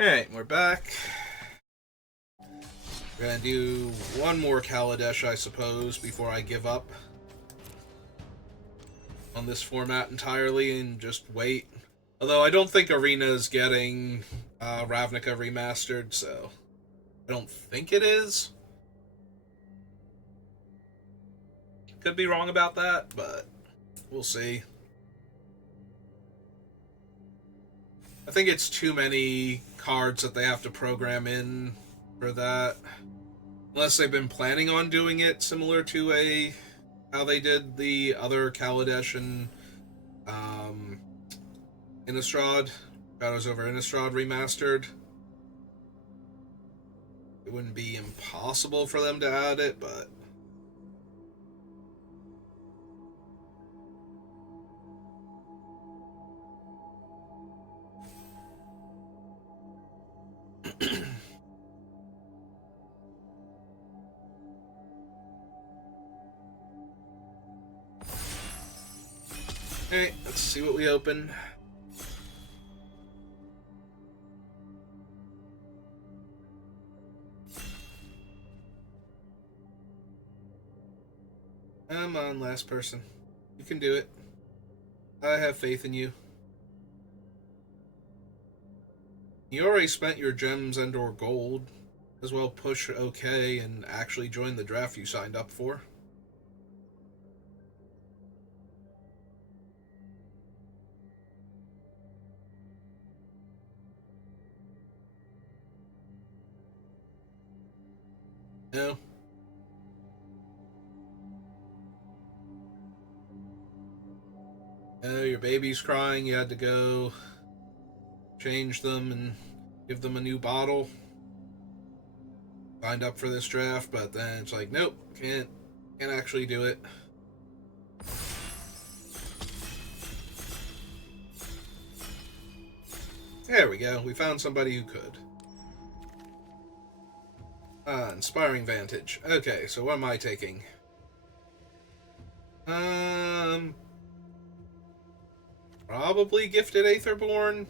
Alright, we're back. We're gonna do one more Kaladesh, I suppose, before I give up on this format entirely and just wait. Although I don't think Arena is getting Ravnica Remastered, so I don't think it is. Could be wrong about that, but we'll see. I think it's too many cards that they have to program in for that. Unless they've been planning on doing it similar to how they did the other Kaladesh and um, Innistrad, Shadows over Innistrad Remastered. It wouldn't be impossible for them to add it, but hey, let's see what we open. Come on, last person. You can do it. I have faith in you. You already spent your gems and or gold. As well push OK and actually join the draft you signed up for. No. No, your baby's crying. You had to go change them and give them a new bottle. Signed up for this draft, but then it's like, nope, can't actually do it. There we go. We found somebody who could. Inspiring Vantage. Okay, so what am I taking? Probably Gifted Aetherborn.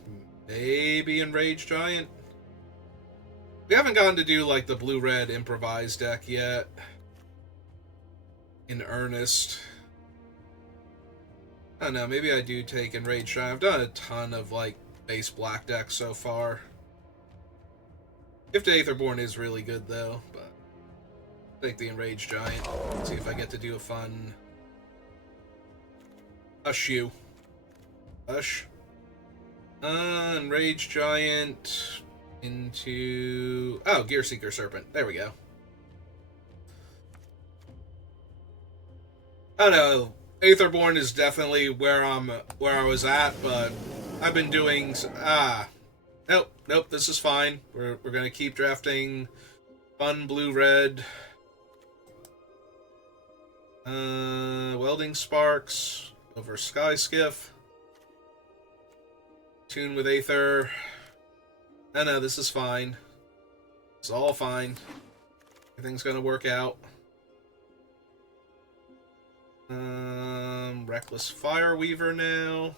Maybe Enraged Giant. We haven't gotten to do, like, the blue-red improvised deck yet. In earnest. I don't know, maybe I do take Enraged Giant. I've done a ton of, like, base black decks so far. Gifted Aetherborn is really good, though, but I'll take the Enraged Giant. Let's see if I get to do a fun Hush you. Hush. Enraged Giant into... Oh, Gearseeker Serpent. There we go. I don't know. Aetherborn is definitely where I was at, but I've been doing... Nope, this is fine. We're gonna keep drafting fun blue-red. Welding Sparks over Sky Skiff. Tune with Aether. No, this is fine. It's all fine. Everything's gonna work out. Reckless Fireweaver now.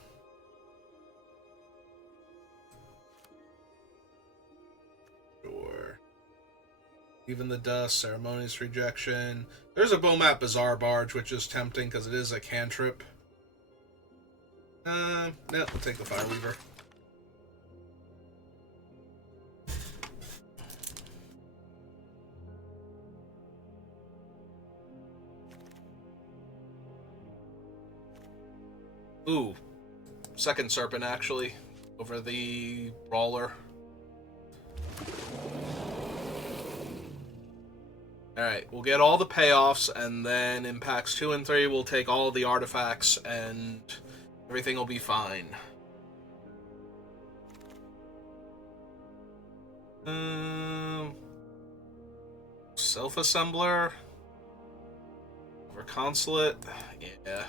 Sure. Even the Dust, Ceremonious Rejection. There's a Bomat Bazaar Barge, which is tempting because it is a cantrip. No, we'll take the Fireweaver. Ooh. Second Serpent, actually, over the Brawler. Alright, we'll get all the payoffs, and then in packs 2 and 3, we'll take all of the artifacts, and everything will be fine. Self-assembler? Over Consulate? Yeah.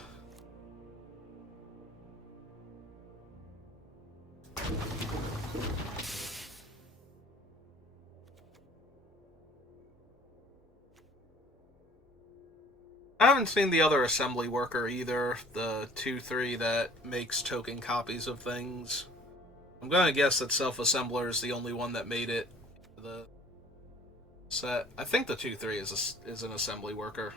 I haven't seen the other assembly worker either, the 2-3 that makes token copies of things. I'm gonna guess that Self-Assembler is the only one that made it to the set. I think the 2-3 is an assembly worker.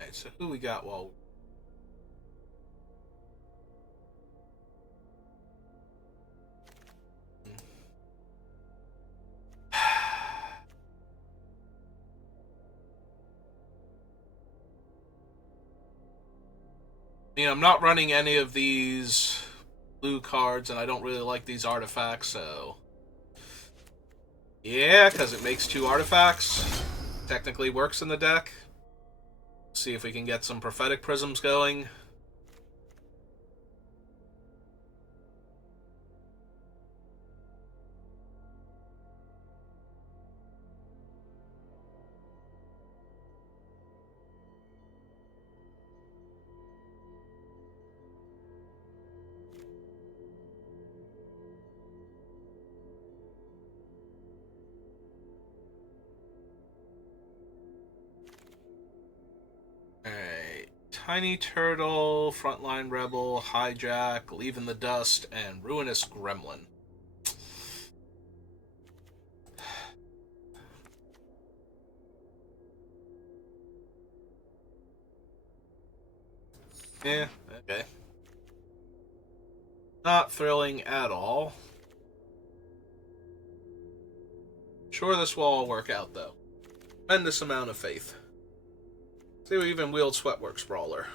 Okay, so who we got while... I'm not running any of these blue cards, and I don't really like these artifacts, so... Yeah, because it makes 2 artifacts. Technically works in the deck. See if we can get some Prophetic Prisms going. Alright. Tiny Turtle, Frontline Rebel, Hijack, Leave in the Dust, and Ruinous Gremlin. Yeah, okay. Not thrilling at all. Sure, this will all work out, though. Tremendous amount of faith. See, we even wield Sweatworks Brawler.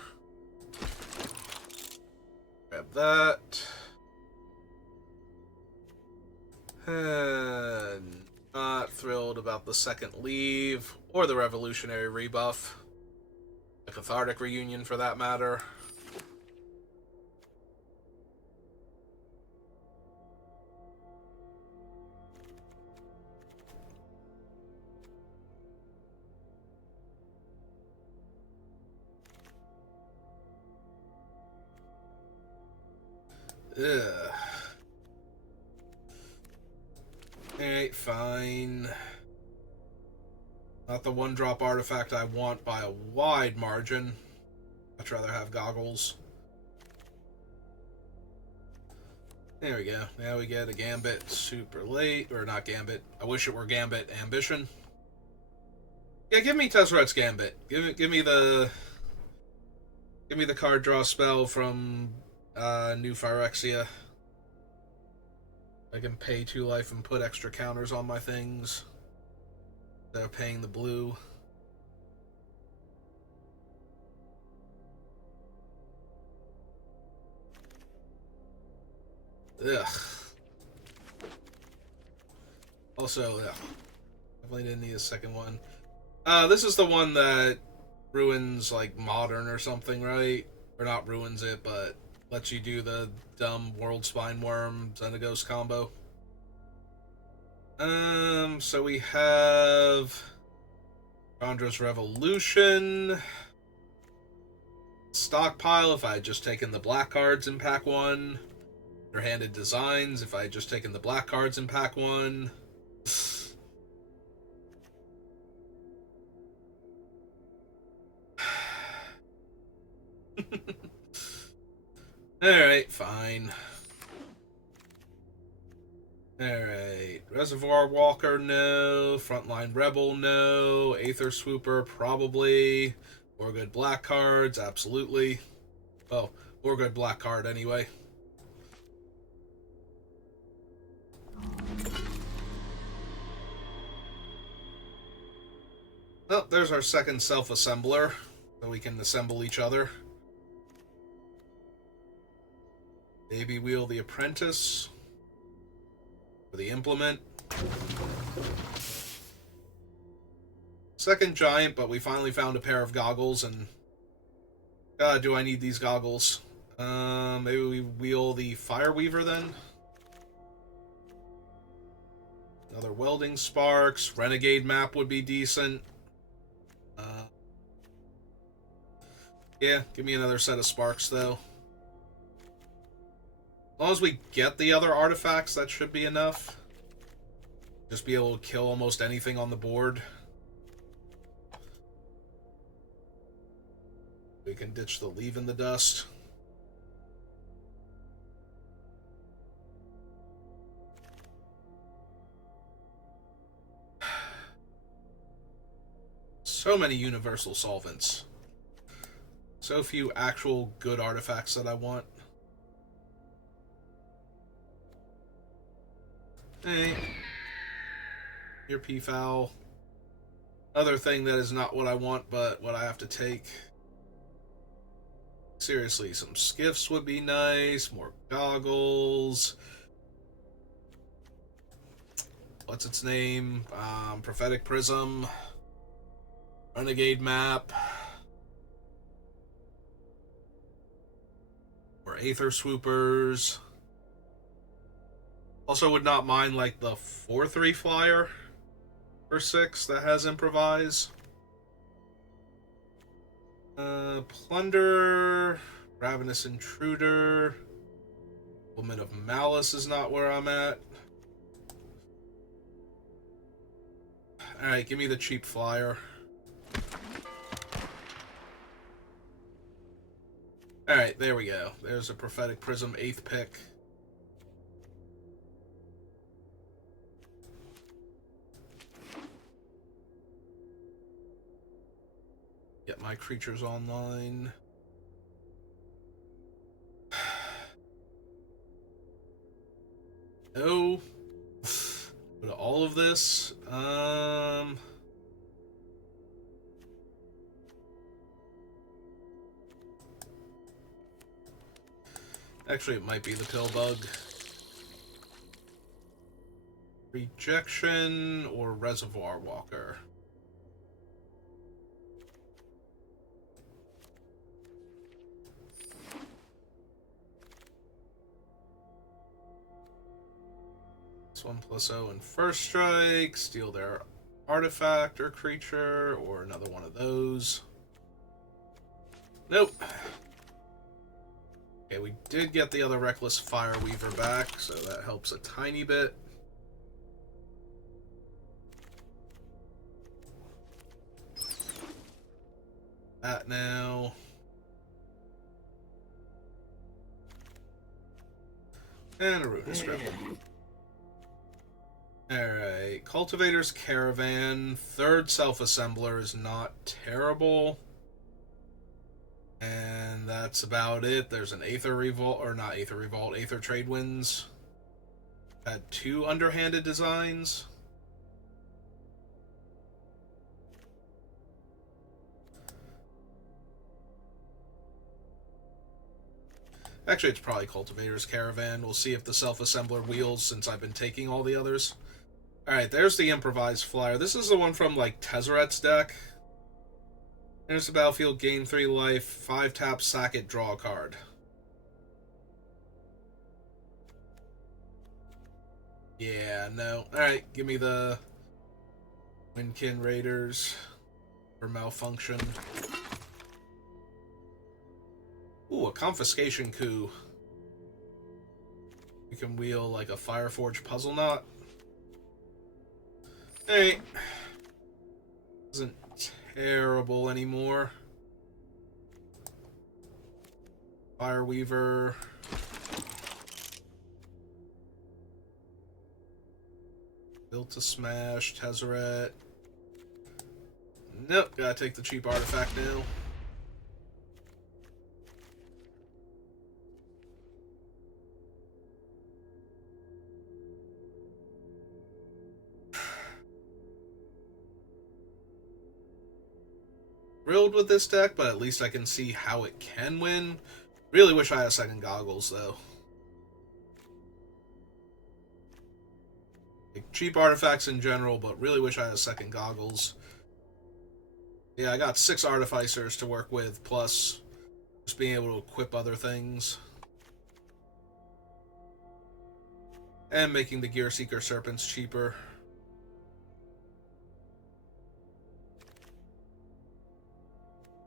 Grab that. And not thrilled about the second leave, or the Revolutionary rebuff. A Cathartic Reunion, for that matter. Ugh. Alright, fine. Not the 1-drop artifact I want by a wide margin. I'd rather have goggles. There we go. Now we get a Gambit super late. Or not Gambit. I wish it were Gambit Ambition. Yeah, give me Tezzret's Gambit. Give me the card draw spell from New Phyrexia. I can pay 2 life and put extra counters on my things. Instead of paying the blue. Ugh. Also, yeah. Definitely didn't need a second one. This is the one that ruins, like, Modern or something, right? Or not ruins it, but lets you do the dumb World Spine Worm Xenagos combo. So we have Chandra's Revolution. Stockpile if I had just taken the black cards in pack 1. Underhanded Designs if I had just taken the black cards in pack 1. Alright, fine. Alright. Reservoir Walker, no. Frontline Rebel, no. Aether Swooper, probably. More good black cards, absolutely. Well, more good black card anyway. Well, there's our second self-assembler, so we can assemble each other. Baby Wheel the Apprentice. For the Implement. Second giant, but we finally found a pair of goggles, and... God, do I need these goggles. Maybe we wheel the Fireweaver then? Another welding sparks. Renegade map would be decent. Yeah, give me another set of sparks, though. As long as we get the other artifacts, that should be enough. Just be able to kill almost anything on the board. We can ditch the leave in the dust. So many universal solvents. So few actual good artifacts that I want. Hey. Your P-Foul. Other thing that is not what I want, but what I have to take. Seriously, some skiffs would be nice. More goggles. What's its name? Prophetic Prism. Renegade map. Or Aether Swoopers. Also would not mind like the 4-3 flyer for 6 that has improvise. Plunder, Ravenous Intruder, Woman of Malice is not where I'm at. Alright, give me the cheap flyer. Alright, there we go. There's a Prophetic Prism 8th pick. Get my creatures online. No. But all of this. Actually, it might be the pill bug. Rejection or Reservoir Walker. This 1+0 and first strike. Steal their artifact or creature, or another one of those. Nope. Okay, we did get the other Reckless Fireweaver back, so that helps a tiny bit. That now. And a Runa Scribble. Alright, Cultivator's Caravan. Third Self-Assembler is not terrible. And that's about it. There's an Aether Revolt, or not Aether Revolt, Aether Tradewinds. Had 2 underhanded designs. Actually, it's probably Cultivator's Caravan. We'll see if the Self-Assembler wheels since I've been taking all the others. Alright, there's the Improvised Flyer. This is the one from, like, Tezzeret's deck. There's the battlefield, gain 3 life, 5 tap, sack it, draw a card. Yeah, no. Alright, give me the Windkin Raiders for Malfunction. Ooh, a Confiscation Coup. You can wheel like a Fireforge Puzzle Knot. Hey. Isn't terrible anymore. Fireweaver. Built to Smash. Tezzeret. Nope, gotta take the cheap artifact now. Thrilled with this deck, but at least I can see how it can win. Really wish I had second goggles, though. Like, cheap artifacts in general, but really wish I had second goggles. Yeah, I got 6 artificers to work with, plus just being able to equip other things. And making the Gearseeker Serpents cheaper.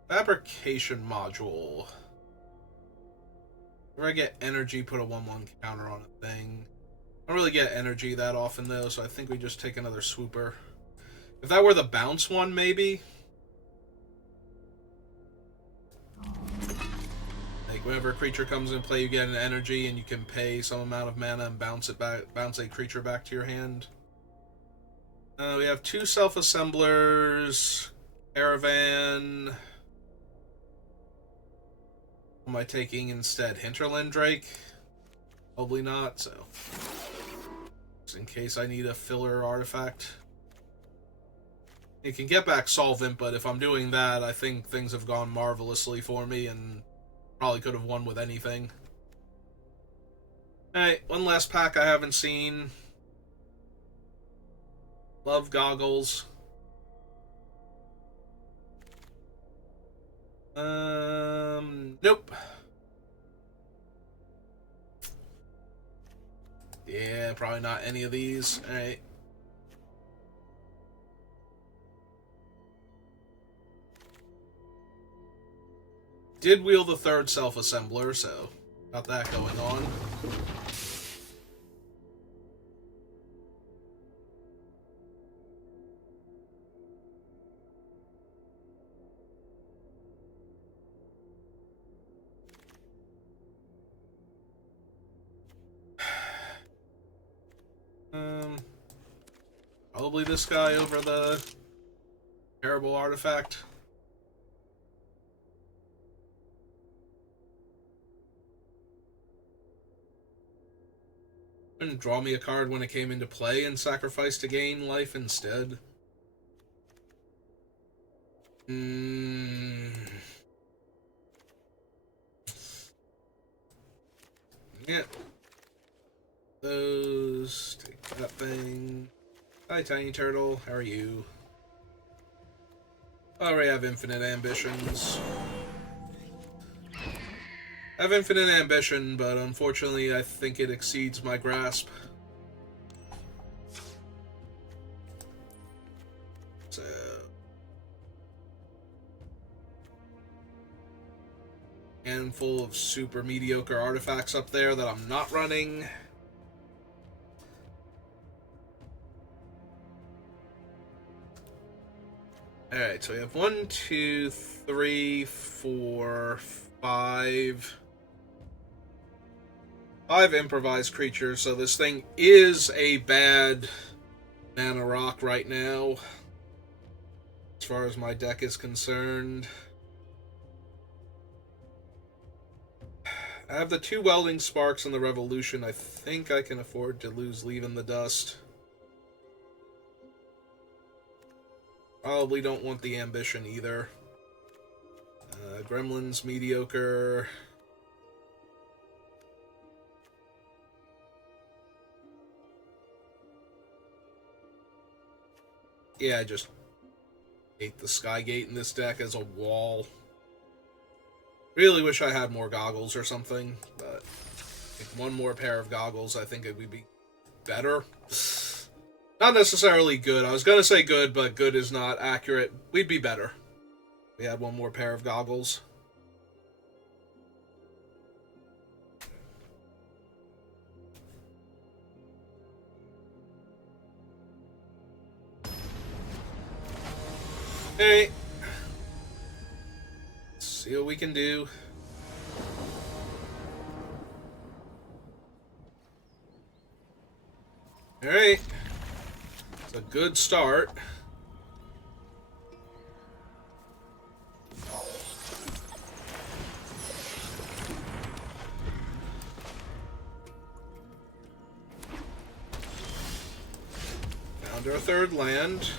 Fabrication module. If I get energy, put a 1/1 counter on a thing. I don't really get energy that often though, so I think we just take another swooper. If that were the bounce one, maybe. Like whenever a creature comes in play, you get an energy, and you can pay some amount of mana and bounce a creature back to your hand. We have 2 self-assemblers, caravan. What am I taking instead? Hinterland Drake? Probably not, so just in case I need a filler artifact. You can get back Solvent, but if I'm doing that, I think things have gone marvelously for me and probably could have won with anything. Alright, one last pack I haven't seen. Love goggles. Nope. Yeah, probably not any of these. Alright. Did wheel the 3rd self-assembler, so got that going on. Probably this guy over the terrible artifact. Couldn't draw me a card when it came into play and sacrifice to gain life instead. Yeah. Those. Take that thing. Hi, Tiny Turtle. How are you? I already have infinite ambitions. I have infinite ambition, but unfortunately I think it exceeds my grasp. So... handful of super mediocre artifacts up there that I'm not running. Alright, so we have 1, 2, 3, 4, 5... 5 improvised creatures, so this thing is a bad mana rock right now, as far as my deck is concerned. I have the 2 Welding Sparks and the Revolution. I think I can afford to lose Leave in the Dust. Probably don't want the Ambition either. Gremlin's mediocre. Yeah, I just hate the Skygate in this deck as a wall. Really wish I had more goggles or something, but like one more pair of goggles, I think it would be better. Not necessarily good. I was going to say good, but good is not accurate. We'd be better. We had one more pair of goggles. Hey. Let's see what we can do. Alright. It's a good start. Found our 3rd land.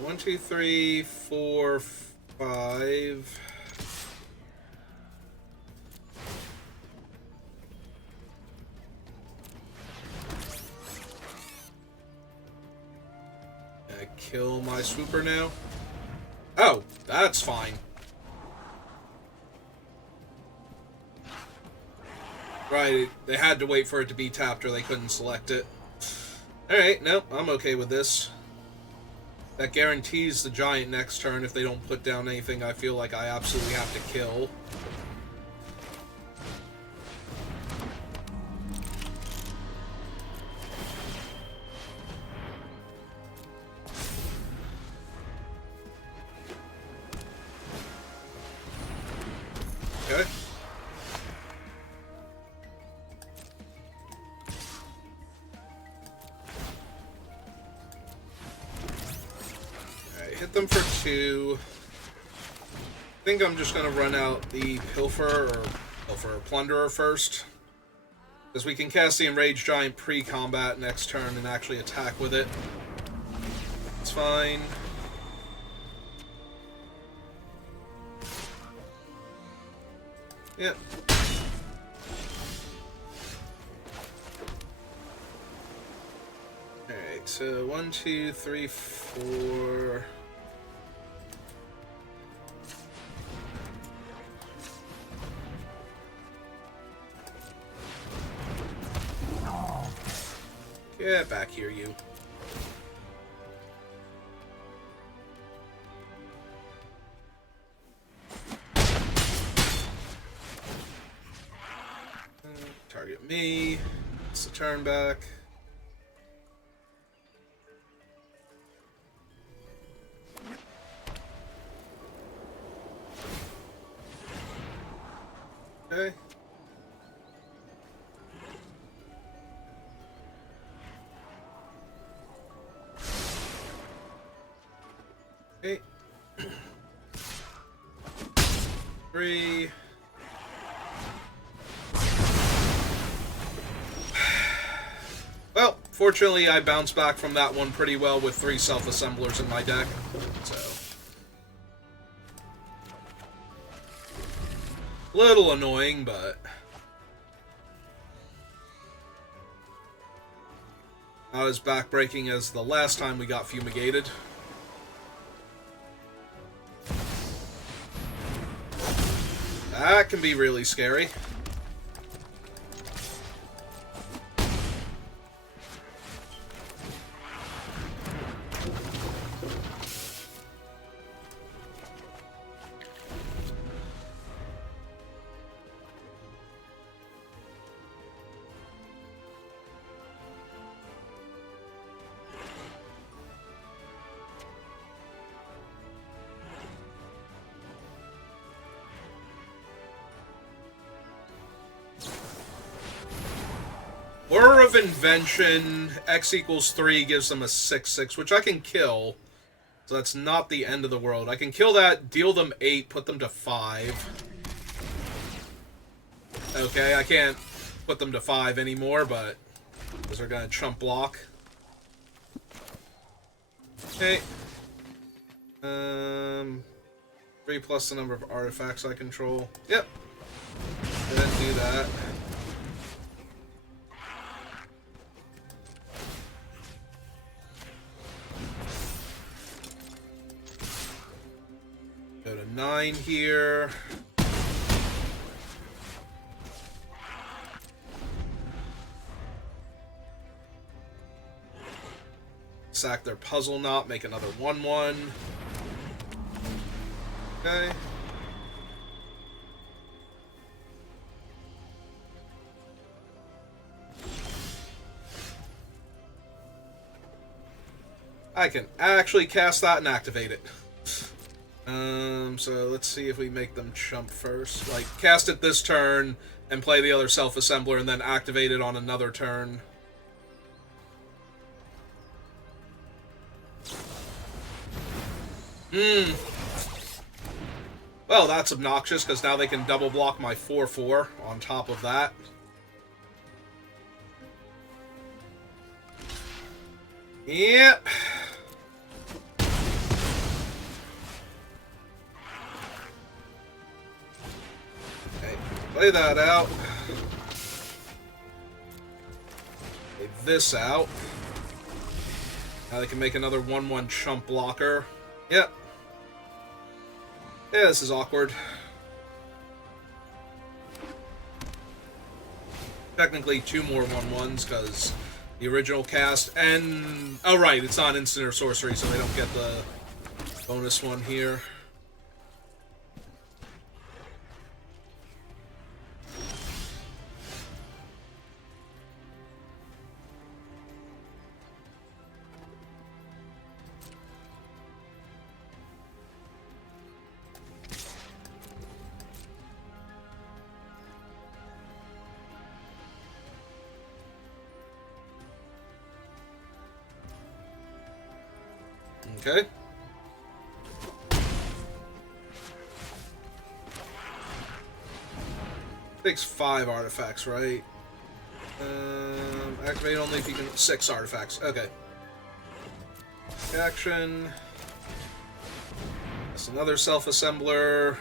One, two, three, four, 5. Kill my swooper now? Oh, that's fine. Right, they had to wait for it to be tapped or they couldn't select it. Alright, nope, I'm okay with this. That guarantees the giant next turn if they don't put down anything I feel like I absolutely have to kill. Okay. Alright, hit them for 2. I think I'm just gonna run out the Plunderer first. Because we can cast the Enraged Giant pre-combat next turn and actually attack with it. It's fine. Yep. Alright, so 1, 2, 3, 4... Get back here, you. Target me. It's the turn back. Okay. Okay. 3. Well, fortunately I bounced back from that one pretty well with 3 self-assemblers in my deck, so... Little annoying, but... not as backbreaking as the last time we got fumigated. That can be really scary. Horror of Invention, X equals 3 gives them a 6/6, which I can kill. So that's not the end of the world. I can kill that, deal them 8, put them to 5. Okay, I can't put them to 5 anymore, but those are going to chump block. Okay. 3 plus the number of artifacts I control. Yep. Then do that. Go to 9 here. Sack their puzzle knot, make another 1/1. Okay. I can actually cast that and activate it. So let's see if we make them chump first. Like, cast it this turn and play the other self-assembler and then activate it on another turn. Well, that's obnoxious, because now they can double block my 4/4 on top of that. Yep. Okay, play that out. Play this out. Now they can make another 1/1 chump blocker. Yep. Yeah, this is awkward. Technically 2 more 1/1s, because the original cast, and... Oh, right, it's not instant or sorcery, so they don't get the bonus one here. Okay. Takes 5 artifacts, right? Activate only if you can... 6 artifacts. Okay. Action. That's another self-assembler.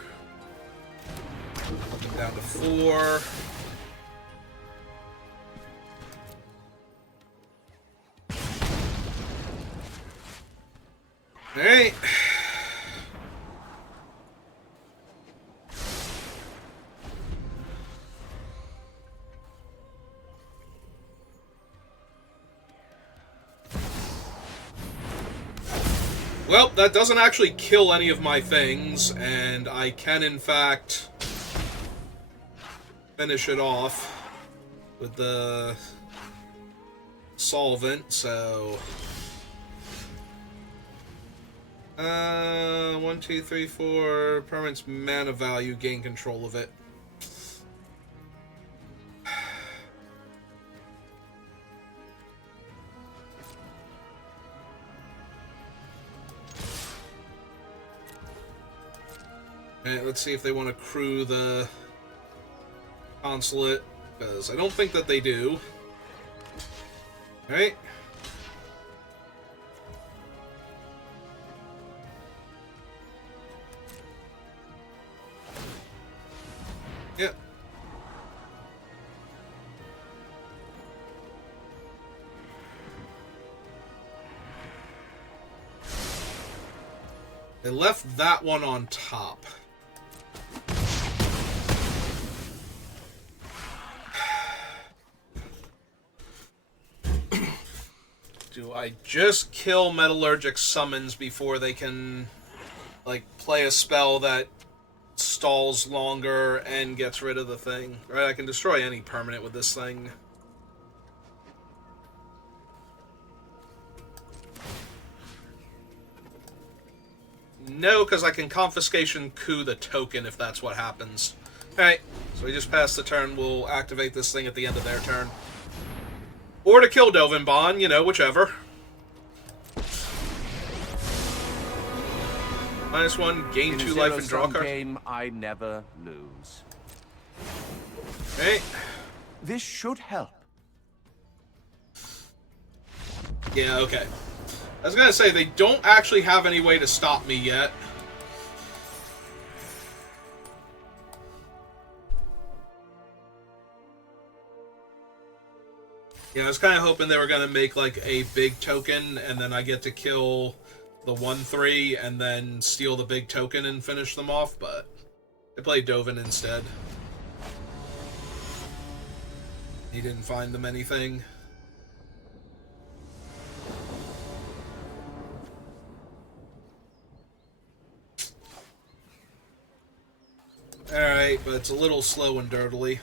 Down to 4. Alright. Well, that doesn't actually kill any of my things, and I can, in fact, finish it off with the solvent, so... 1, 2, 3, 4... Permanent's mana value, gain control of it. Alright, let's see if they want to crew the consulate, because I don't think that they do. Alright. Yep. They left that one on top. Do I just kill metallurgic summons before they can, like, play a spell that stalls longer and gets rid of the thing? Right, I can destroy any permanent with this thing. No, because I can confiscation coup the token if that's what happens. Alright, so we just passed the turn. We'll activate this thing at the end of their turn. Or to kill Dovinbon, you know, whichever. -1, gain 2 life and draw a card. Game I never lose. Okay. This should help. Yeah, okay. I was gonna say, they don't actually have any way to stop me yet. Yeah, I was kind of hoping they were going to make, like, a big token, and then I get to kill the 1/3, and then steal the big token and finish them off, but they played Dovin instead. He didn't find them anything. Alright, but it's a little slow and dirtily.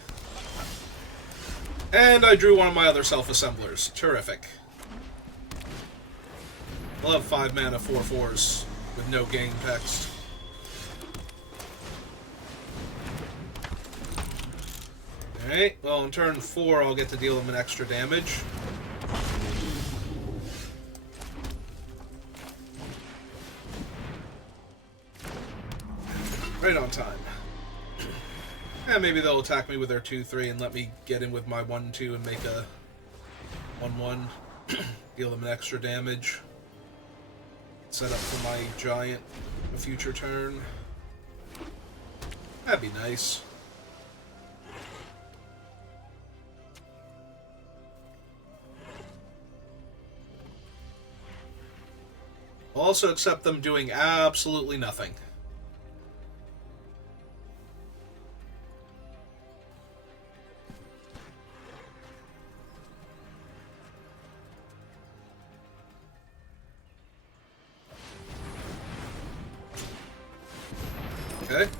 And I drew one of my other self-assemblers. Terrific. I'll have 5 mana 4/4s with no gain text. Alright, well, on turn 4, I'll get to deal them an extra damage. Right on time. Yeah, maybe they'll attack me with their 2/3 and let me get in with my 1/2 and make a 1/1. Deal them an extra damage. Set up for my giant a future turn. That'd be nice. I'll also accept them doing absolutely nothing. Okay.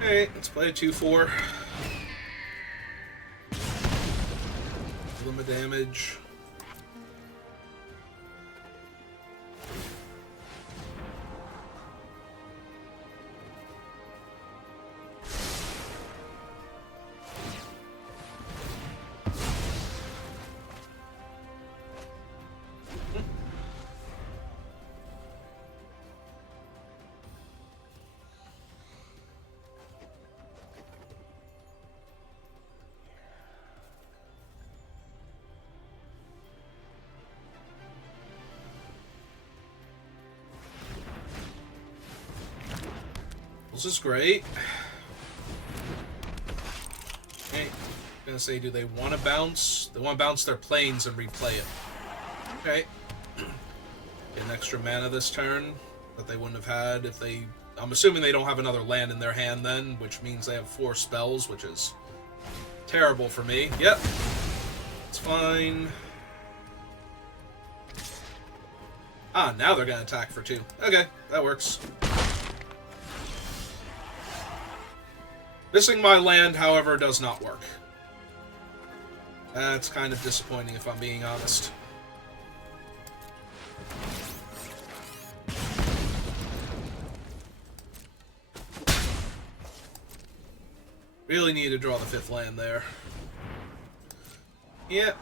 Alright, let's play a 2-4. Limit damage. This is great. Okay. I'm gonna say, do they want to bounce? They want to bounce their planes and replay it. Okay. Get an extra mana this turn that they wouldn't have had if they... I'm assuming they don't have another land in their hand then, which means they have 4 spells, which is terrible for me. Yep. It's fine. Ah, now they're gonna attack for 2. Okay, that works. Missing my land, however, does not work. That's kind of disappointing, if I'm being honest. Really need to draw the 5th land there. Yep.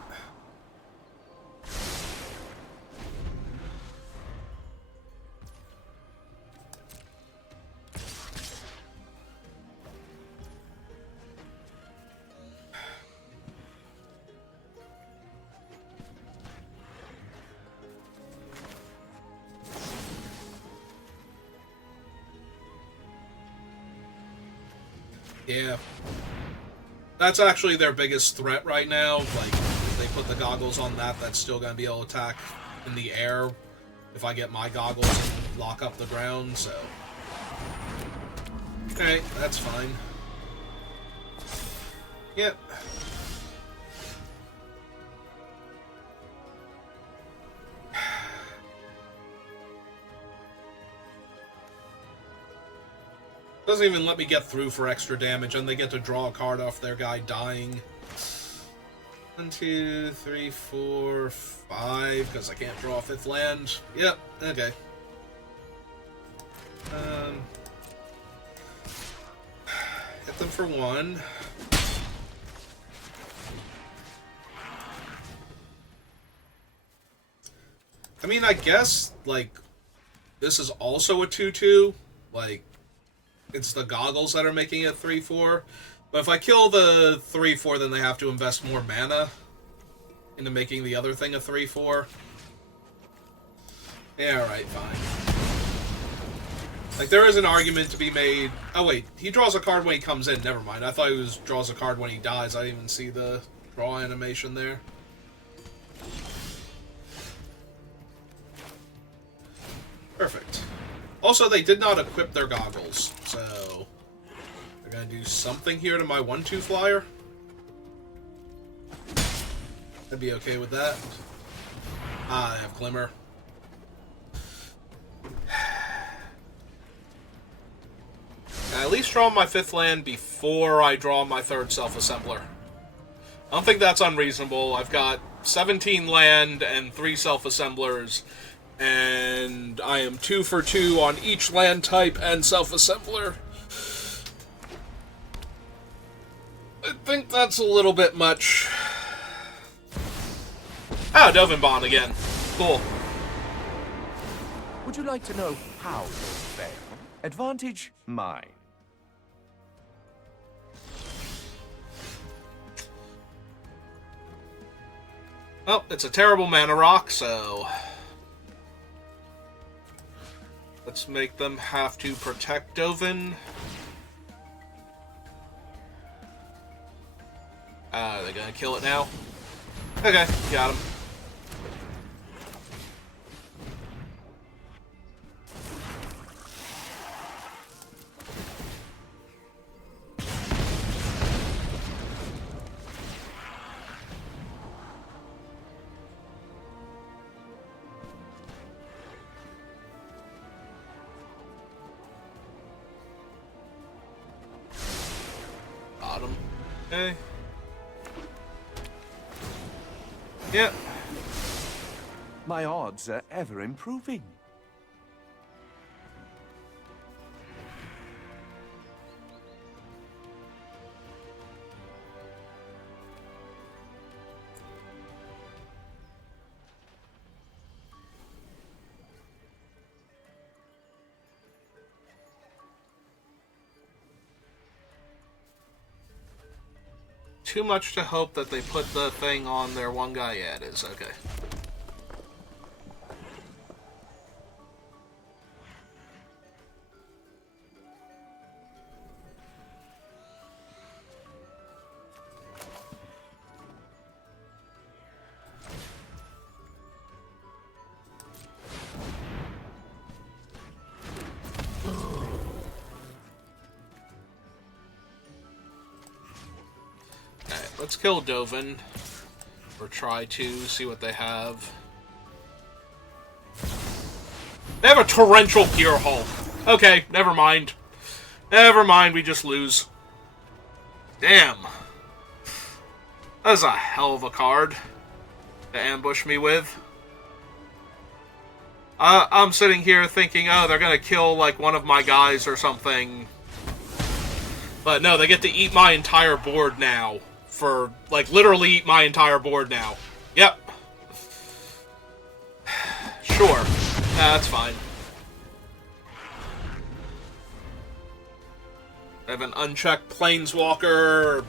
Yeah. That's actually their biggest threat right now. Like, if they put the goggles on that, that's still going to be able to attack in the air if I get my goggles and lock up the ground, so... Okay, that's fine. Yep. Doesn't even let me get through for extra damage, and they get to draw a card off their guy dying. 1, 2, 3, 4, 5, because I can't draw a 5th land. Yep, okay. Hit them for 1. I mean, I guess, like, this is also a 2-2. Like, it's the goggles that are making it 3-4. But if I kill the 3-4, then they have to invest more mana into making the other thing a 3-4. Yeah, alright, fine. Like, there is an argument to be made... Oh, wait. He draws a card when he comes in. Never mind. I thought he draws a card when he dies. I didn't even see the draw animation there. Perfect. Also, they did not equip their goggles, so... They're gonna do something here to my 1-2 flyer. I'd be okay with that. Ah, I have Glimmer. At least draw my 5th land before I draw my 3rd self-assembler. I don't think that's unreasonable. I've got 17 land and 3 self-assemblers, and I am 2 for 2 on each land type and self-assembler. I think that's a little bit much. Ah, Dovinbon again. Cool. Would you like to know how you'll fail? Advantage mine. Well, it's a terrible mana rock, so... Let's make them have to protect Dovin. They're gonna kill it now. Okay, got him. Okay. Yep. My odds are ever improving. Too much to hope that they put the thing on their one guy. Yeah, it is. Okay. Alright, let's kill Dovin. Or try to see what they have. They have a torrential Gear Hulk. Okay, never mind. Never mind, we just lose. Damn. That is a hell of a card to ambush me with. I'm sitting here thinking, oh, they're gonna kill, like, one of my guys or something. But no, they get to eat my entire board now. For, like, literally eat my entire board now. Yep. Sure. That's fine. I have an unchecked Planeswalker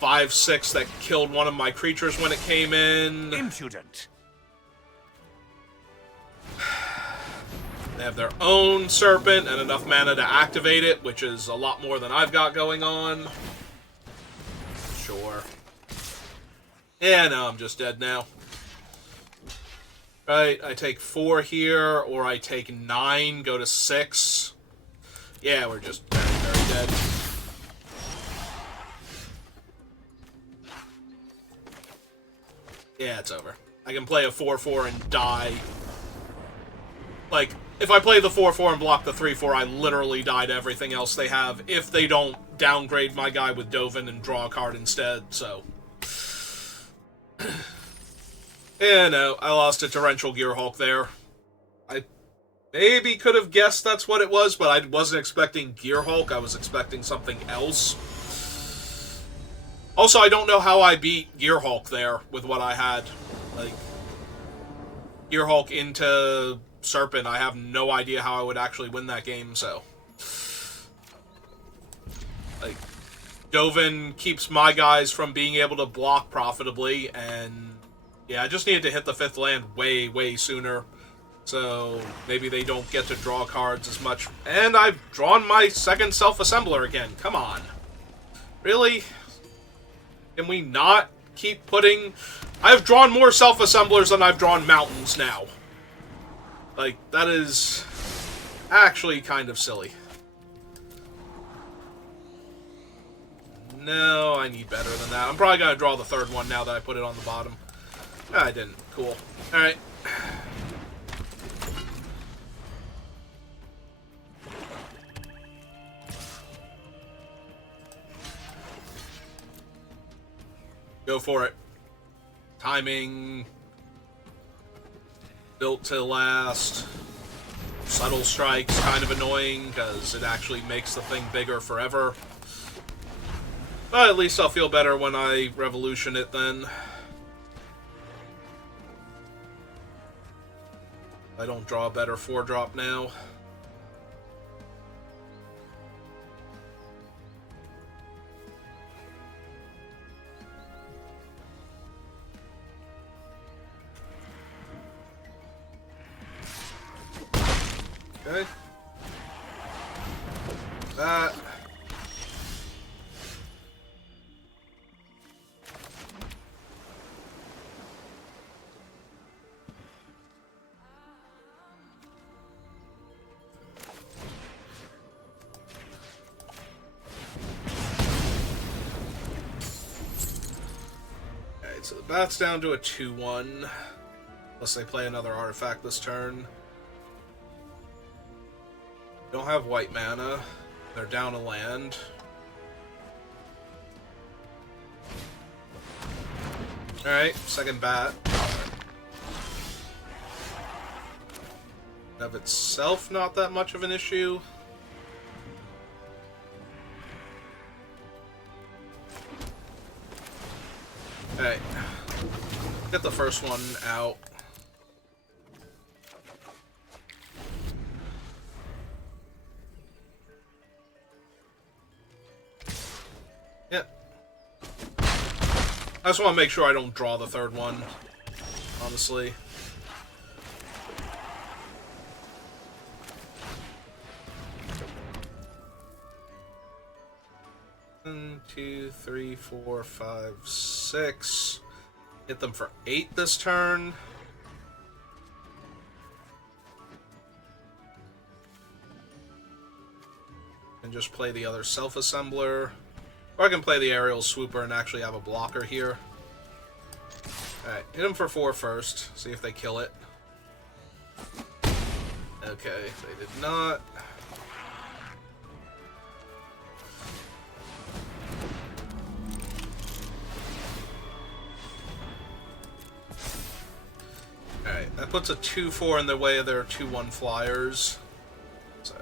5/6 that killed one of my creatures when it came in. Impudent. They have their own Serpent and enough mana to activate it, which is a lot more than I've got going on. Sure. Yeah, no, I'm just dead now. Right, I take 4 here, or I take 9, go to 6. Yeah, we're just very, very dead. Yeah, it's over. I can play a 4/4 and die. Like, if I play the 4/4 and block the 3/4, I literally die to everything else they have, if they don't downgrade my guy with Dovin and draw a card instead, so... Yeah, no, I lost a Torrential Gearhulk there. I maybe could have guessed that's what it was, but I wasn't expecting Gearhulk, I was expecting something else. Also, I don't know how I beat Gearhulk there with what I had. Like, Gearhulk into Serpent, I have no idea how I would actually win that game, so... Like, Dovin keeps my guys from being able to block profitably, and... Yeah, I just needed to hit the 5th land way, way sooner. So, maybe they don't get to draw cards as much. And I've drawn my second Self-Assembler again. Come on. Really? Can we not keep putting... I've drawn more Self-Assemblers than I've drawn Mountains now. Like, that is actually kind of silly. No, I need better than that. I'm probably going to draw the 3rd one now that I put it on the bottom. No, I didn't. Cool. Alright. Go for it. Timing. Built to last. Subtle Strike's kind of annoying, because it actually makes the thing bigger forever. But at least I'll feel better when I Revolution it then. I don't draw a better 4-drop now. Okay. That. Alright, so the bat's down to a 2-1. Unless they play another artifact this turn. Don't have white mana. They're down a land. Alright, second bat. Of itself, not that much of an issue. Alright. Get the first one out. Yep. I just want to make sure I don't draw the third one, honestly. One, two, three, four, five, six. Hit them for 8 this turn. And just play the other self-assembler. Or I can play the aerial swooper and actually have a blocker here. Alright, hit them for 4 first. See if they kill it. Okay, they did not. Alright, that puts a 2-4 in their way of their 2-1 flyers. So.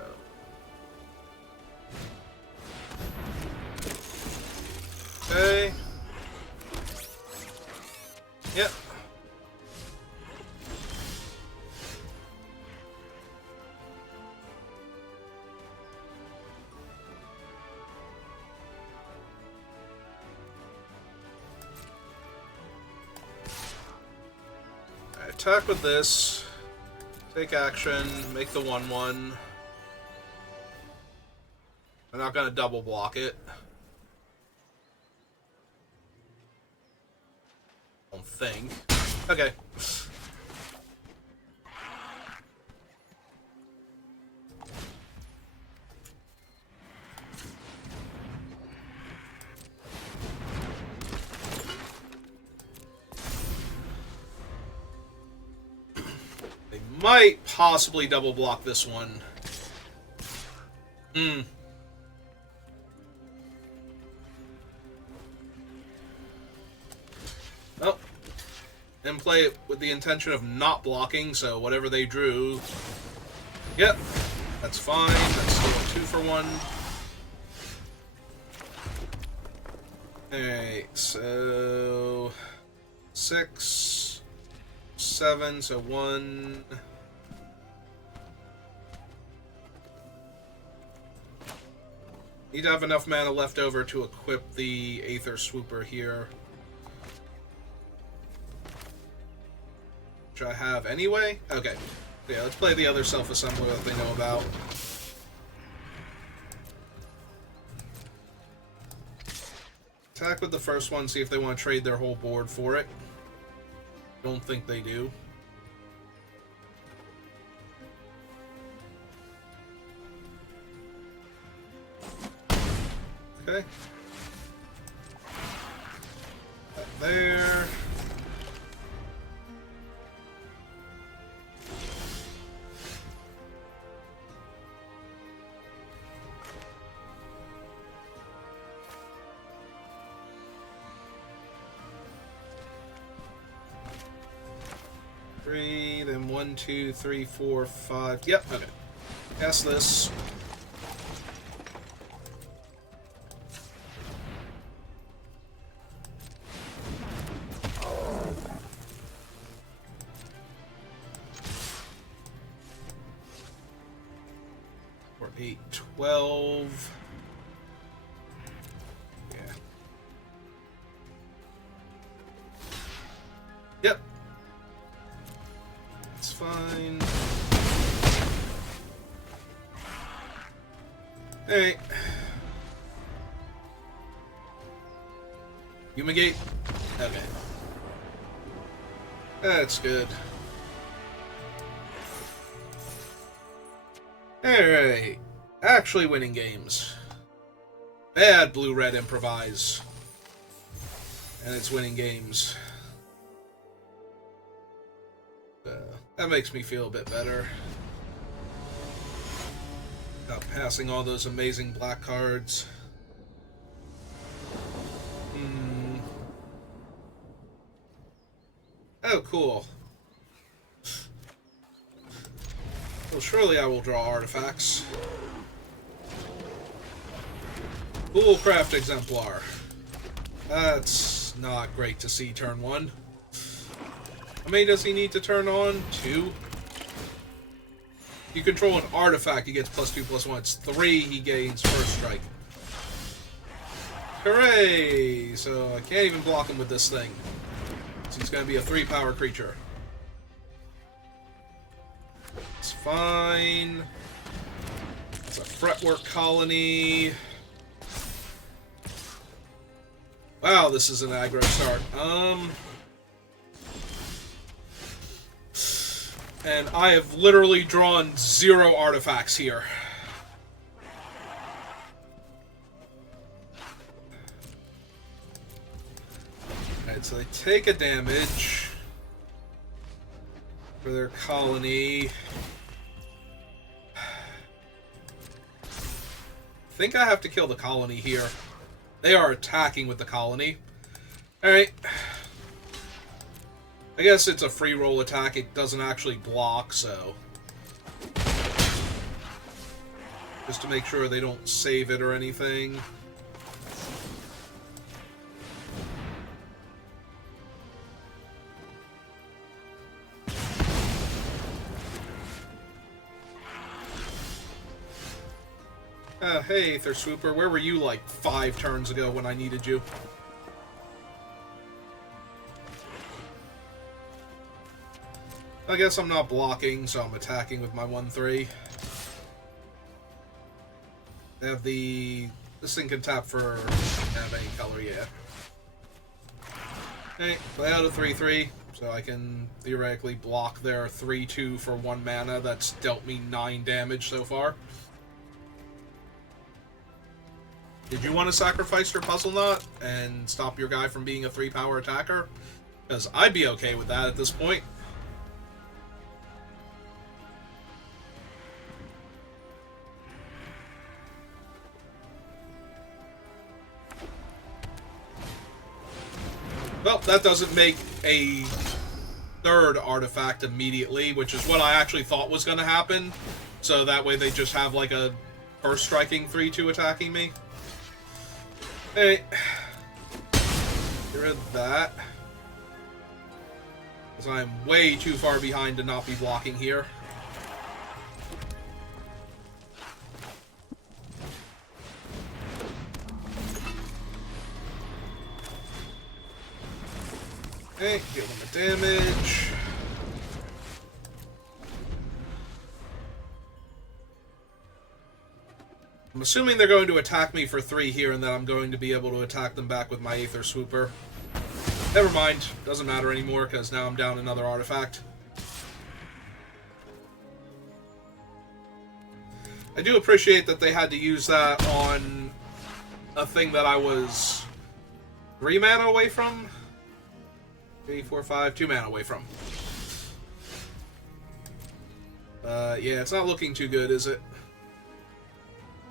Okay. Yep. Attack with this, take action, make the 1-1. I'm not going to double block it. I don't think. Okay. Might possibly double block this one. Oh. And play it with the intention of not blocking, so whatever they drew. Yep. That's fine. That's still a 2 for 1. Alright, so 6, 7, so 1. Need to have enough mana left over to equip the Aether Swooper here. Which I have anyway? Okay. Yeah, let's play the other self-assembler that they know about. Attack with the first one, see if they want to trade their whole board for it. Don't think they do. Okay. That there. Three, then 1, 2, 3, 4, 5. Yep, okay. Cast this. Or 8, 12. Yeah. Yep. It's fine. Alright. Fumigate? Okay. That's good. Alright. Actually winning games. Bad blue-red improvise. And it's winning games. That makes me feel a bit better. Not passing all those amazing black cards. Oh, cool. Well, surely I will draw artifacts. Cool craft exemplar. That's not great to see turn 1. How many does he need to turn on? 2? You control an artifact, he gets +2/+1. It's 3, he gains first strike. Hooray! So I can't even block him with this thing. So he's going to be a 3-power creature. It's fine. It's a fretwork colony. Wow, this is an aggro start. And I have literally drawn 0 artifacts here. Alright, so they take a damage for their colony. I think I have to kill the colony here. They are attacking with the colony. Alright. I guess it's a free roll attack. It doesn't actually block, so... just to make sure they don't save it or anything. Hey, Aether Swooper, where were you like 5 turns ago when I needed you? I guess I'm not blocking, so I'm attacking with my 1/3. I have the... this thing can tap for... have any color, yeah. Okay, play out a 3/3, so I can theoretically block their 3/2 for 1 mana. That's dealt me 9 damage so far. Did you want to sacrifice your Puzzle Knot and stop your guy from being a 3-power attacker? Because I'd be okay with that at this point. Well, that doesn't make a 3rd artifact immediately, which is what I actually thought was going to happen. So that way they just have like a first striking 3/2 attacking me. Hey, get rid of that. Because I'm way too far behind to not be blocking here. Okay, deal them the damage. I'm assuming they're going to attack me for 3 here, and then I'm going to be able to attack them back with my Aether Swooper. Never mind. Doesn't matter anymore, because now I'm down another artifact. I do appreciate that they had to use that on a thing that I was 3 mana away from. 3, 4, 5, 2 mana away from. Yeah, it's not looking too good, is it?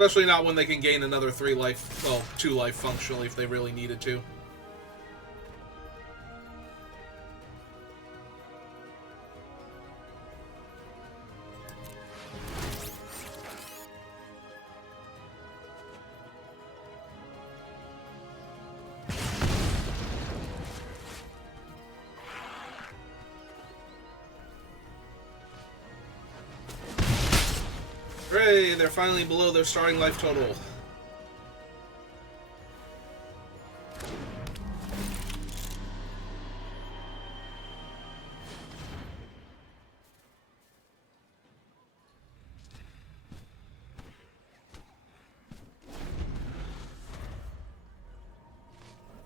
Especially not when they can gain another 3 life, well, 2 life functionally if they really needed to. Hooray, they're finally below their starting life total.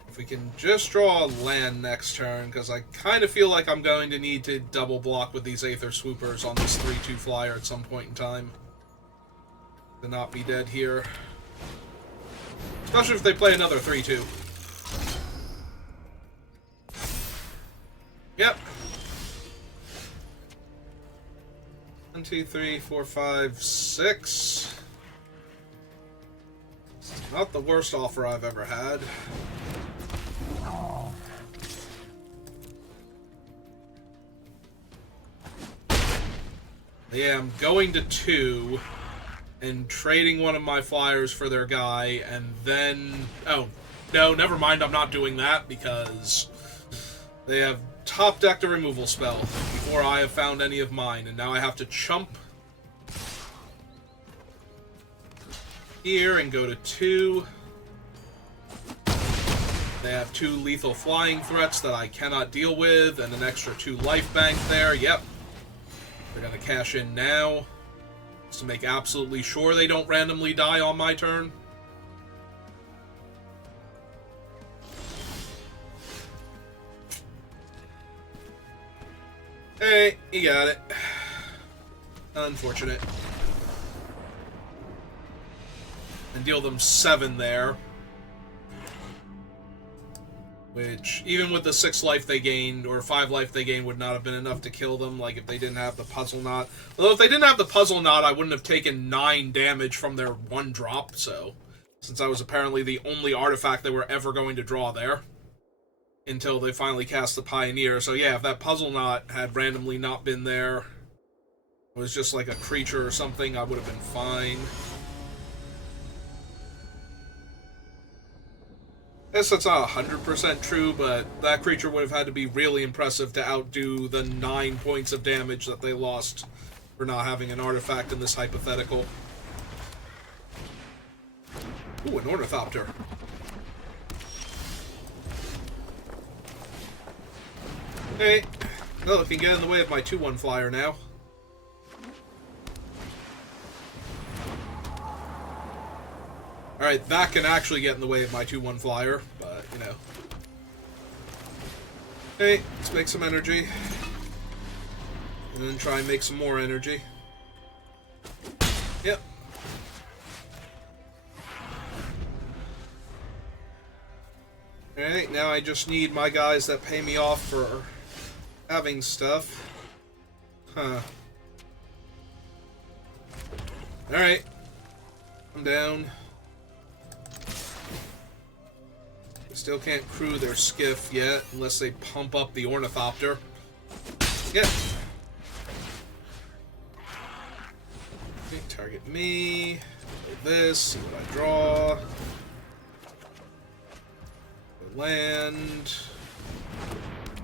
If we can just draw a land next turn, because I kind of feel like I'm going to need to double block with these Aether Swoopers on this 3/2 flyer at some point in time. To not be dead here. Especially if they play another 3/2. Yep. 1, 2, 3, 4, 5, 6. This is not the worst offer I've ever had. Yeah, I'm going to 2 and trading one of my flyers for their guy, and then... Oh, no, never mind, I'm not doing that, because they have top decked a removal spell before I have found any of mine, and now I have to chump here and go to 2. They have 2 lethal flying threats that I cannot deal with, and an extra 2 life bank there. Yep. They're going to cash in now, just to make absolutely sure they don't randomly die on my turn. Hey, you got it. Unfortunate. And deal them 7 there. Which, even with the 6 life they gained, or 5 life they gained, would not have been enough to kill them, like if they didn't have the puzzle knot. Although if they didn't have the puzzle knot, I wouldn't have taken 9 damage from their 1 drop, so... Since I was apparently the only artifact they were ever going to draw there. Until they finally cast the Pioneer. So yeah, if that puzzle knot had randomly not been there, it was just like a creature or something, I would have been fine. Guess that's not 100% true, but that creature would have had to be really impressive to outdo the 9 points of damage that they lost for not having an artifact in this hypothetical. Ooh, an Ornithopter. Hey, well, it can get in the way of my 2/1 flyer now. Alright, that can actually get in the way of my 2/1 flyer, but, you know. Hey, let's make some energy. And then try and make some more energy. Yep. Alright, now I just need my guys that pay me off for having stuff. Huh. Alright. I'm down. Still can't crew their skiff yet, unless they pump up the Ornithopter. Yep. Okay, target me. Play this, see what I draw. Land.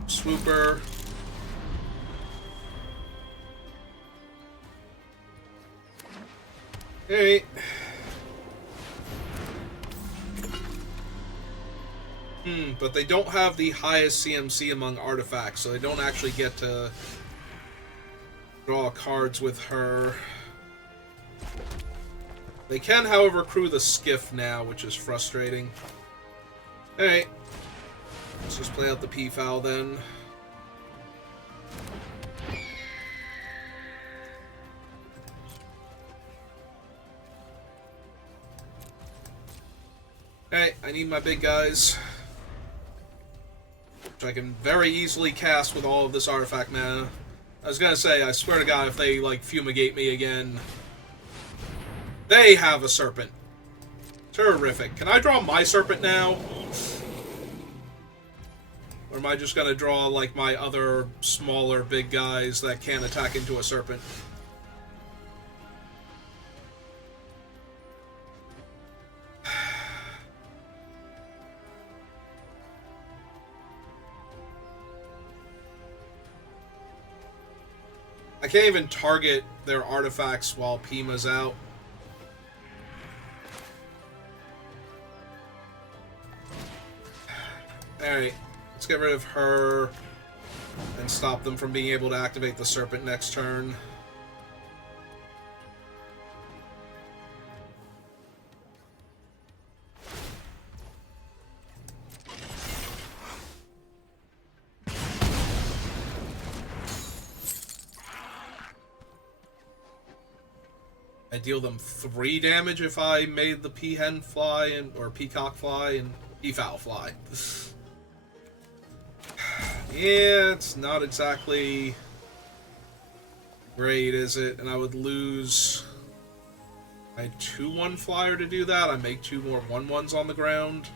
Swooper. Hey. But they don't have the highest CMC among artifacts, so they don't actually get to draw cards with her. They can, however, crew the skiff now, which is frustrating. Alright. Let's just play out the Peafowl then. Alright, I need my big guys. Which I can very easily cast with all of this artifact mana. I was gonna say, I swear to God, if they, like, fumigate me again... They have a Serpent. Terrific. Can I draw my Serpent now? Or am I just gonna draw, like, my other smaller big guys that can attack into a Serpent? I can't even target their artifacts while Pima's out. Alright, let's get rid of her and stop them from being able to activate the Serpent next turn. I deal them 3 damage if I made the peahen fly and or peacock fly and peafowl fly. Yeah, it's not exactly great, is it? And I would lose my 2/1 flyer to do that. I make 2 more 1/1s on the ground.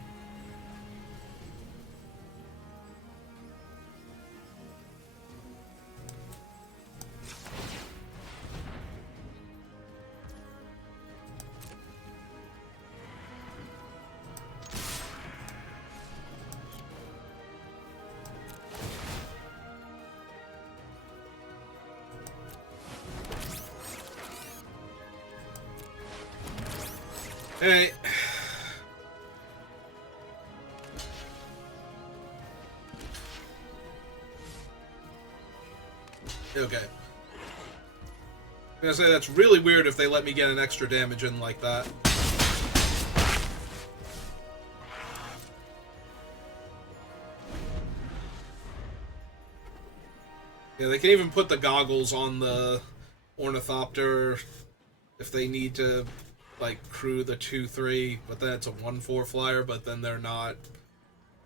Alright. Okay. I'm gonna say that's really weird if they let me get an extra damage in like that. Yeah, they can even put the goggles on the Ornithopter if they need to, like, crew the 2-3, but then it's a 1-4 flyer, but then they're not...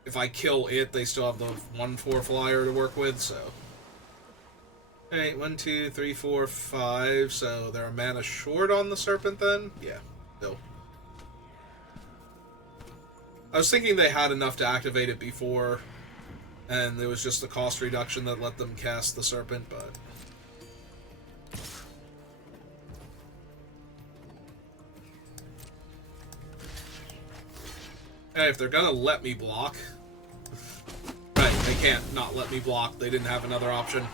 If I kill it, they still have the 1-4 flyer to work with, so... Alright, 1, 2, 3, 4, 5, so they're a mana short on the Serpent then? Yeah, still. I was thinking they had enough to activate it before, and it was just the cost reduction that let them cast the Serpent, but... Hey, if they're gonna let me block... Right, they can't not let me block. They didn't have another option.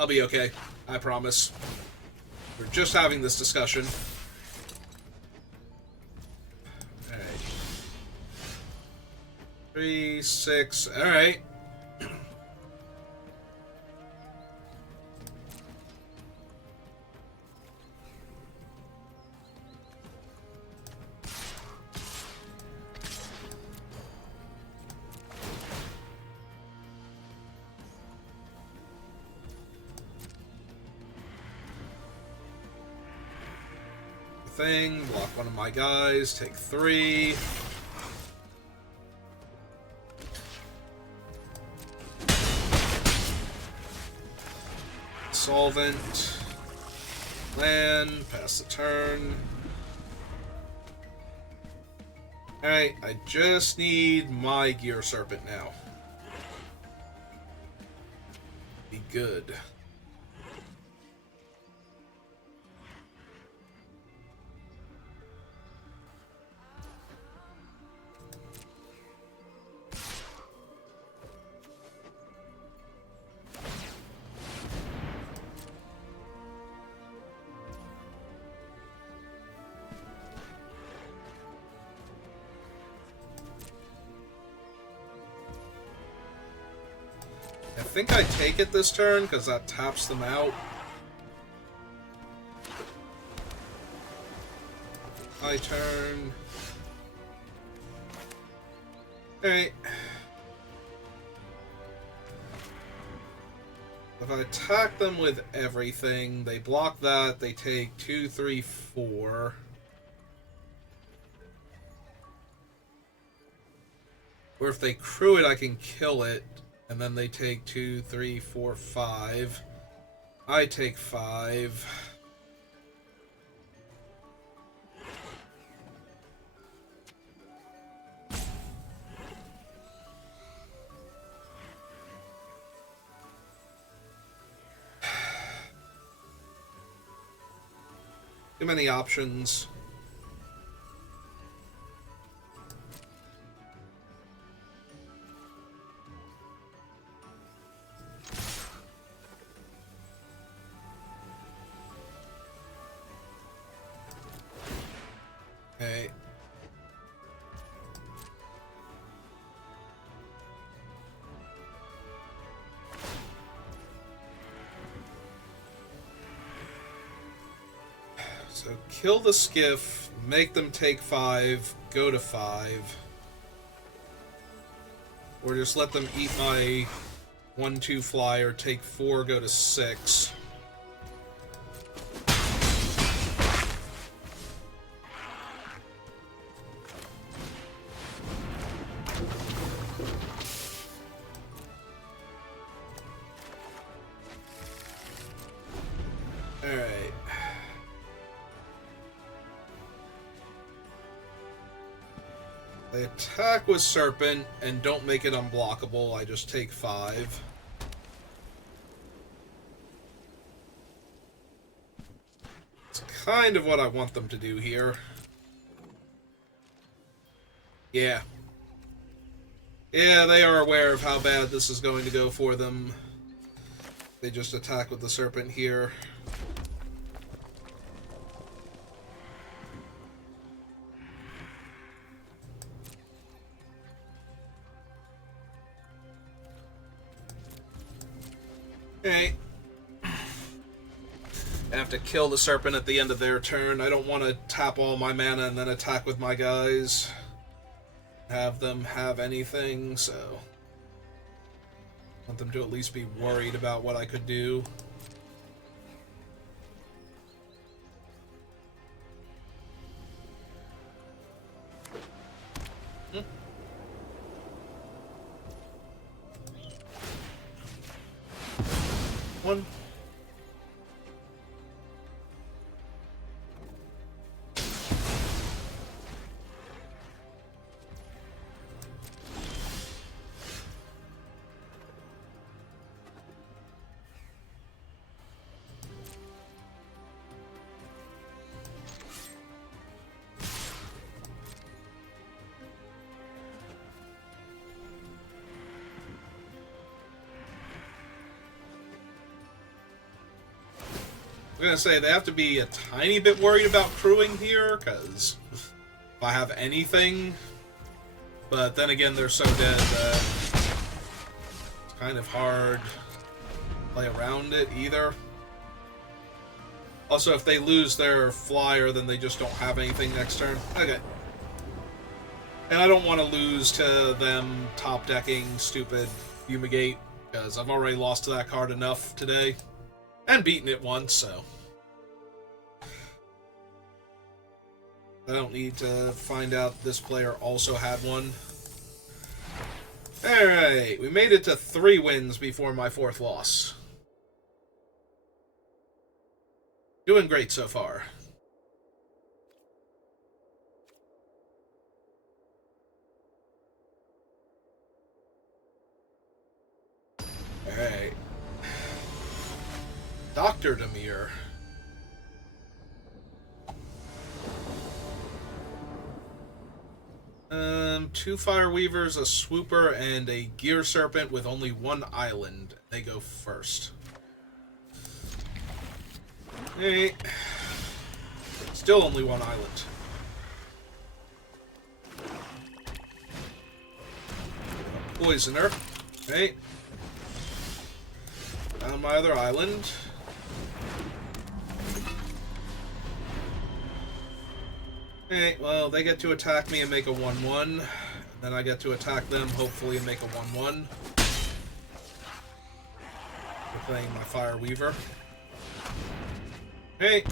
I'll be okay. I promise. We're just having this discussion. Alright. 3, 6... Alright. Thing, block one of my guys, take 3. Solvent. Land, pass the turn. Alright, I just need my Gear Serpent now. Be good. I think I take it this turn, because that taps them out. My turn. Alright. If I attack them with everything, they block that, they take 2, 3, 4. Or if they crew it, I can kill it. And then they take 2, 3, 4, 5. I take 5. Too many options. Okay. So kill the skiff, make them take 5, go to 5. Or just let them eat my 1-2 flyer, take 4, go to 6. Alright. They attack with Serpent and don't make it unblockable. I just take 5. It's kind of what I want them to do here. Yeah. Yeah, they are aware of how bad this is going to go for them. They just attack with the Serpent here. Okay. I have to kill the serpent at the end of their turn. I don't want to tap all my mana and then attack with my guys. Have them have anything, so... I want them to at least be worried about what I could do. One. I'm gonna say they have to be a tiny bit worried about crewing here, because if I have anything, but then again they're so dead that it's kind of hard to play around it either. Also, if they lose their flyer, then they just don't have anything next turn. Okay. And I don't want to lose to them top-decking stupid Fumigate, because I've already lost to that card enough today. And beaten it once, so... I don't need to find out this player also had one. Alright, we made it to 3 wins before my 4th loss. Doing great so far. Alright. Dr. Demir. Two Fire Weavers, a Swooper, and a Gear Serpent with only 1 island. They go first. Hey. Still only 1 island. Poisoner. Okay. Found my other island. Okay, well, they get to attack me and make a 1-1. Then I get to attack them, hopefully, and make a 1-1. We're playing my Fire Weaver. Hey!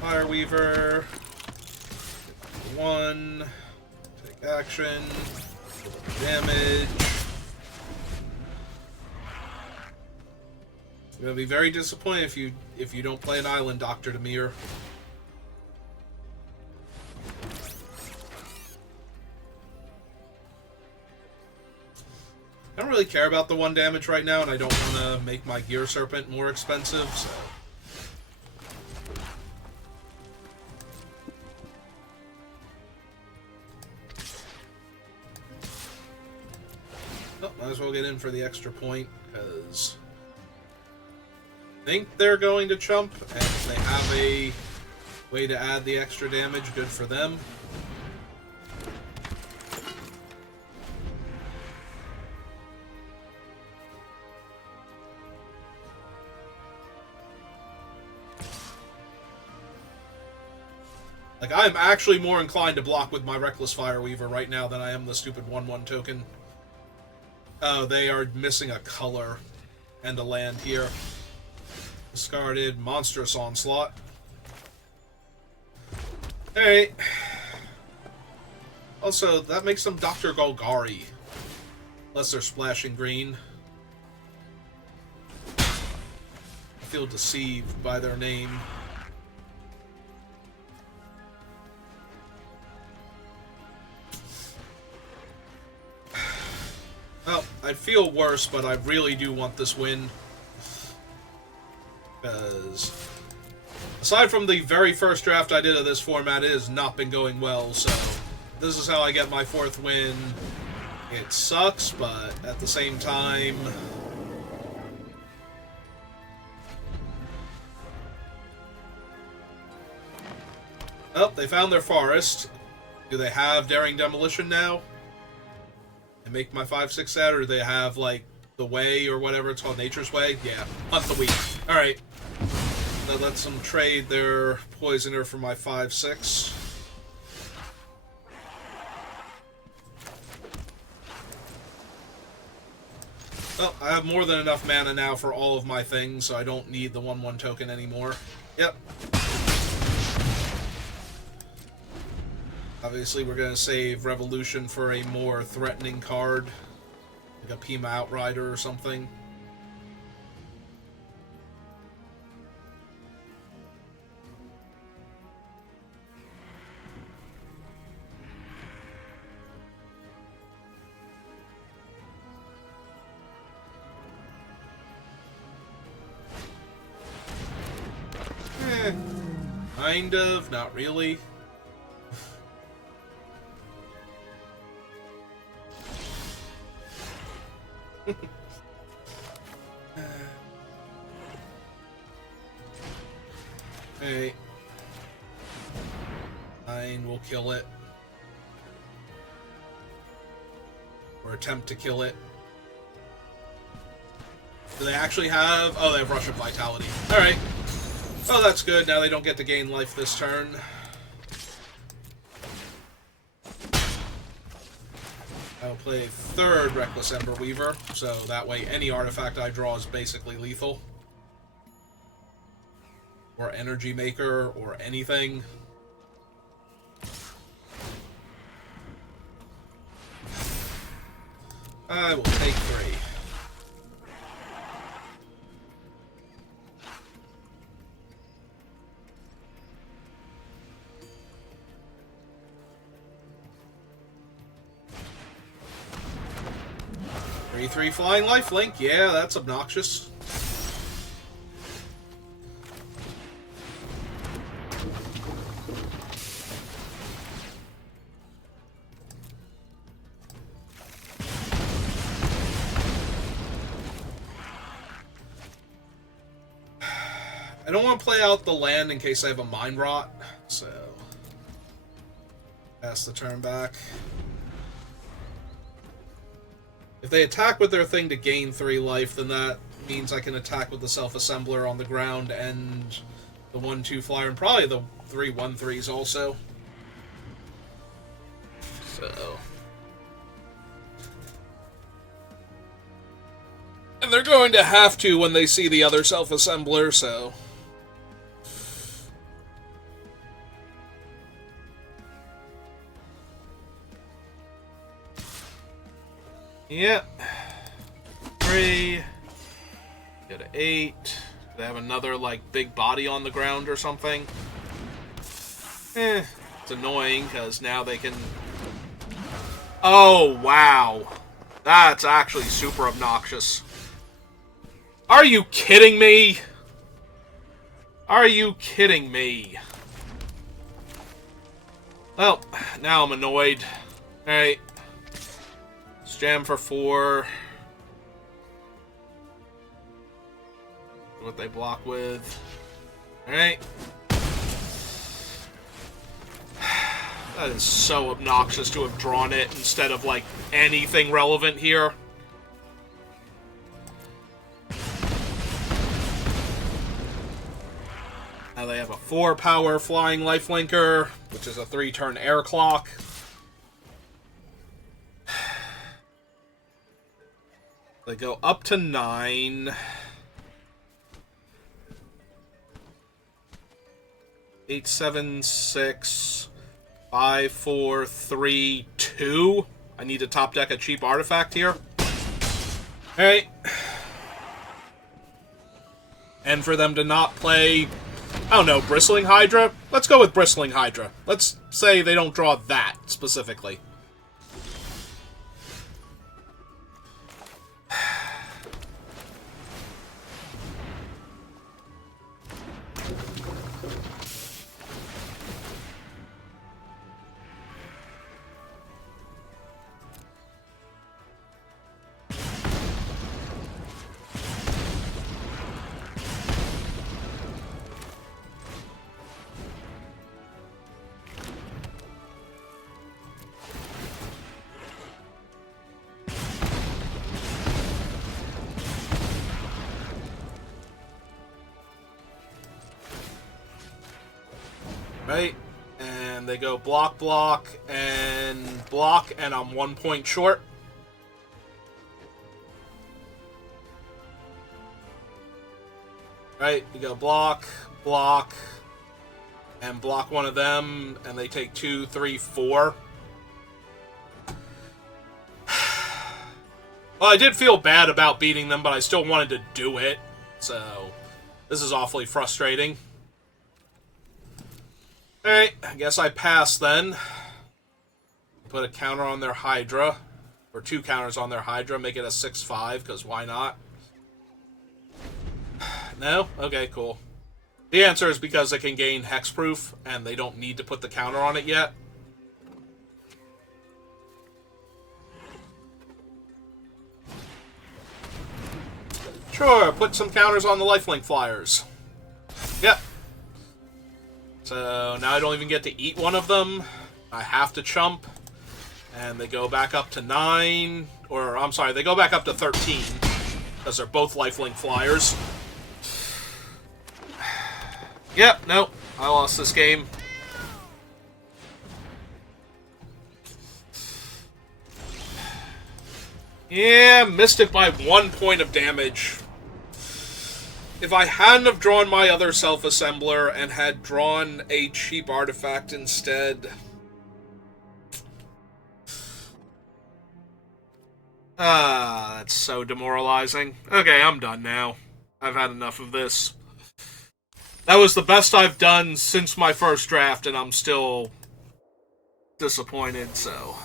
Fire Weaver. 1. Take action. Damage. I'm gonna be very disappointed if you don't play an island, Dr. Demir. I don't really care about the 1 damage right now, and I don't want to make my Gear Serpent more expensive, so... Oh, might as well get in for the extra point, because... I think they're going to chump, and if they have a way to add the extra damage, good for them. Like, I'm actually more inclined to block with my Reckless Fire Weaver right now than I am the stupid 1-1 token. Oh, they are missing a color and a land here. Discarded Monstrous Onslaught. Alright. Also, that makes them Dr. Golgari. Unless they're splashing green. I feel deceived by their name. Well, I feel worse, but I really do want this win. Because, aside from the very first draft I did of this format, it has not been going well, so this is how I get my 4th win. It sucks, but at the same time... Oh, they found their forest. Do they have Daring Demolition now? They make my 5-6 set, or they have, like, the Way or whatever it's called, Nature's Way? Yeah, hunt the weak. Alright. That lets them trade their Poisoner for my 5-6. Well, I have more than enough mana now for all of my things, so I don't need the 1/1 token anymore. Yep. Obviously, we're going to save Revolution for a more threatening card, like a Pima Outrider or something. Kind of, not really. Hey. 9 will kill it. Or attempt to kill it. Do they actually have... Oh, they have Rush of Vitality. Alright. Oh, that's good. Now they don't get to gain life this turn. I'll play 3rd Reckless Ember Weaver, so that way any artifact I draw is basically lethal. Or Energy Maker, or anything. I will take 3. Three flying lifelink, yeah, that's obnoxious. I don't want to play out the land in case I have a Mind Rot, so pass the turn back. If they attack with their thing to gain 3 life, then that means I can attack with the Self-Assembler on the ground and the 1/2 flyer, and probably the 3 1/3s also. So. And they're going to have to when they see the other Self-Assembler, so. Yep. 3. Go to 8. They have another, like, big body on the ground or something. It's annoying, because now they can... Oh, wow. That's actually super obnoxious. Are you kidding me? Are you kidding me? Well, now I'm annoyed. Alright. Jam for 4. What they block with. Alright. That is so obnoxious to have drawn it instead of, like, anything relevant here. Now they have a 4-power flying lifelinker, which is a 3-turn air clock. They go up to 9. 8, 7, 6, 5, 4, 3, 2. I need to top deck a cheap artifact here. Alright. And for them to not play, I don't know, Bristling Hydra? Let's go with Bristling Hydra. Let's say they don't draw that specifically. Right? And they go block, block, and I'm 1 point short. Right? You go block, block, and block one of them, and they take 2, 3, 4. Well, I did feel bad about beating them, but I still wanted to do it. So, this is awfully frustrating. Alright, I guess I pass then. Put a counter on their Hydra. Or 2 counters on their Hydra, make it a 6-5, because why not? No? Okay, cool. The answer is because they can gain hexproof, and they don't need to put the counter on it yet. Sure, put some counters on the lifelink flyers. Yep. So now I don't even get to eat one of them. I have to chump. And they go back up to 9. Or, I'm sorry, they go back up to 13. Because they're both lifelink flyers. Yep, nope. I lost this game. Yeah, missed it by 1 point of damage. If I hadn't have drawn my other self-assembler and had drawn a cheap artifact instead... that's so demoralizing. Okay, I'm done now. I've had enough of this. That was the best I've done since my first draft, and I'm still disappointed, so...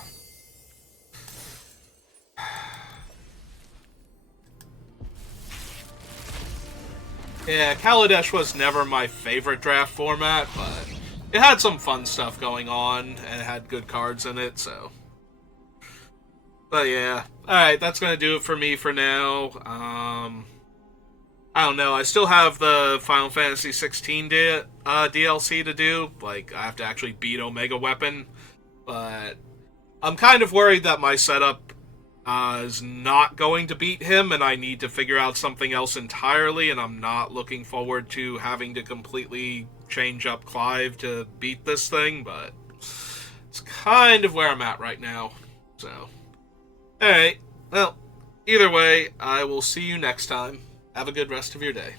Yeah, Kaladesh was never my favorite draft format, but it had some fun stuff going on, and it had good cards in it, so... But yeah, alright, that's gonna do it for me for now. I don't know, I still have the Final Fantasy XVI DLC to do. Like, I have to actually beat Omega Weapon, but I'm kind of worried that my setup is not going to beat him, and I need to figure out something else entirely, and I'm not looking forward to having to completely change up Clive to beat this thing, but it's kind of where I'm at right now, so... Alright, well, either way, I will see you next time. Have a good rest of your day.